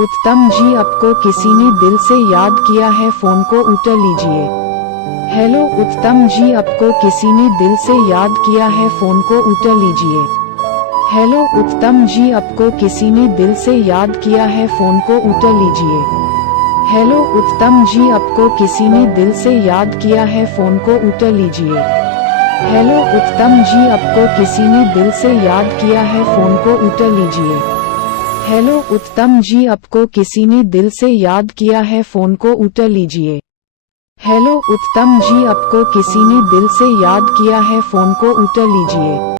उत्तम जी, आपको किसी ने दिल से याद किया है, फोन को उठा लीजिए। हेलो उत्तम जी, आपको किसी ने दिल से याद किया है, फोन को उठा लीजिए। हेलो उत्तम जी, आपको किसी ने दिल से याद किया है, फोन को उठा लीजिए। हेलो उत्तम जी, आपको किसी ने दिल से याद किया है, फोन को उठा लीजिए। हेलो उत्तम जी, आपको किसी ने दिल से याद किया है, फोन को उठा लीजिए। हेलो उत्तम जी, आपको किसी ने दिल से याद किया है, फोन को उठा लीजिए। हेलो उत्तम जी, आपको किसी ने दिल से याद किया है, फोन को उठा लीजिए।